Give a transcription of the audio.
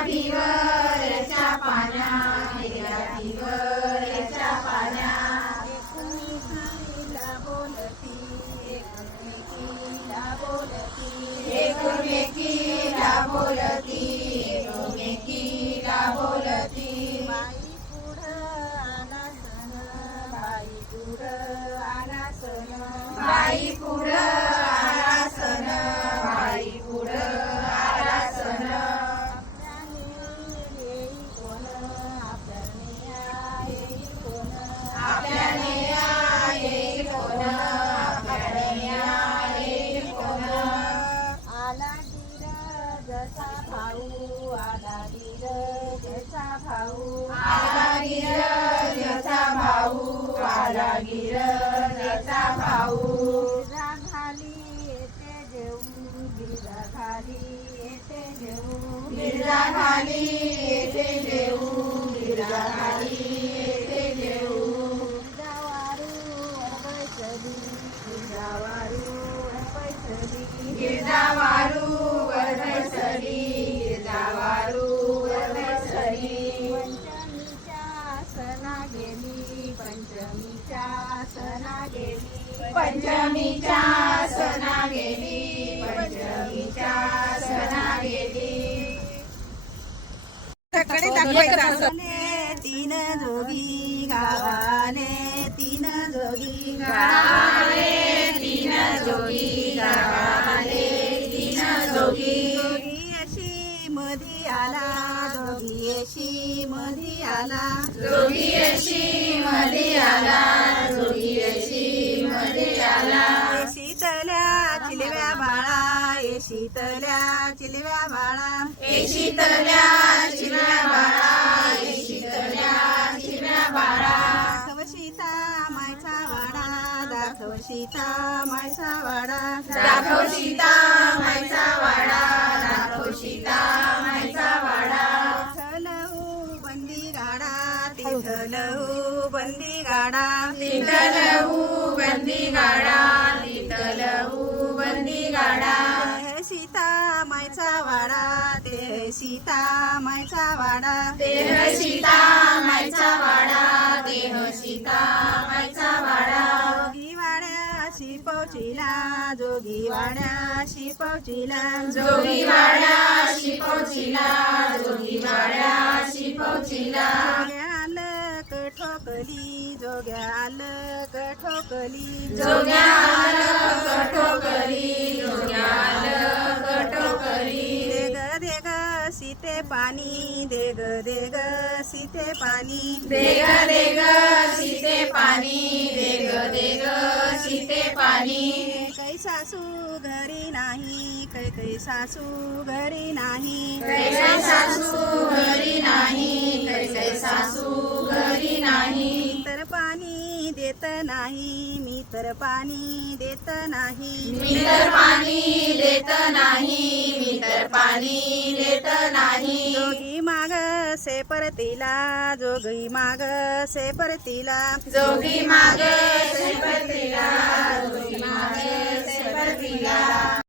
गाठीवरच्या पाण्या, हे गाठीवरच्या पाण्या, एकमेकीला बोलती, एकमेकीला बोलती, एकमेकीला बोलती, एकमेकीला बोलती. बाई पुढं आला सण, बाई पुढं आला सण, बाई पुढं आला सण, बाई पुढं आला सण. आपल्याने येई कोण, आपल्याने येई कोण. आला धीरजचा भाऊ, आला धीरजचा भाऊ, आला गिरजाचा भाऊ, आला गिरजाचा भाऊ. गिरजा खाली येते जेवून, गिरजा खाली येते जेवून, गिरजा खाली येते जेवू, गिरजा खाली येते जेवू. गिरजावारू वरबैसली, गिरजावारू वरबैसली, पंचमीच्या सणा गेली, पंचमीच्या सणा गेली, पंचमीच्या सणा गेली. तीन जोगी गावाले, तीन जोगी गावाले तीन जोगी, गावाले तीन जोगी. जोगी अशी मधी आला, जोगी अशी मधी आला, जोगी अशी मध्ये आला, जोगी अशी मध्ये आला. शीतल्या चिलव्या बाळा, ये शीतल्या चिलव्या बाळा, ए शीतल्या चिरव्या बाळा, ए शीतल्या चिरव्या बाळा. दाखव सीता मायचा वाडा, दाखव सीता मायचा वाडा, दाखव सीता मायचा वाडा, दाखव सीता मायचा वाडा. तिथलहू बंदी गाडा, तिथलहू बंदी गाडा, तिथलहू बंदी गाडा, तिथलहू बंदी गाडा. ते सीता मायचा वाडा, ते सीता मायचा वाडा, देह सीता मायचा वाडा, देह सीता मायचा वाडा. जोगी वाड्याशी पोचिला, जोगी वाड्याशी पोचिला, जोगी वाड्याशी पोचिला, जोगी वाड्याशी पोचिला. जोग्याल कठोकली, जोग्याल कठोकली, जोग्याल कठोकली, जोग्याल कठोकली. देग सीते पाणी, देग सीते पाणी, देग देग सीते पाणी, देग देग सीते पाणी. कै सासू घरी नाही, कै सासू घरी नाही, कैसे सासू घरी नाही, कैसे सासू घरी नाही. तर पाणी देत नाही, मी तर पाणी देत नाही, मी तर पाणी देत नाही, मी तर पाणी देत नाही. जोगी माग से परतीला, जोगी माग से परतीला, जोगी मागे से परतीला, जोगी मागे से परतीला.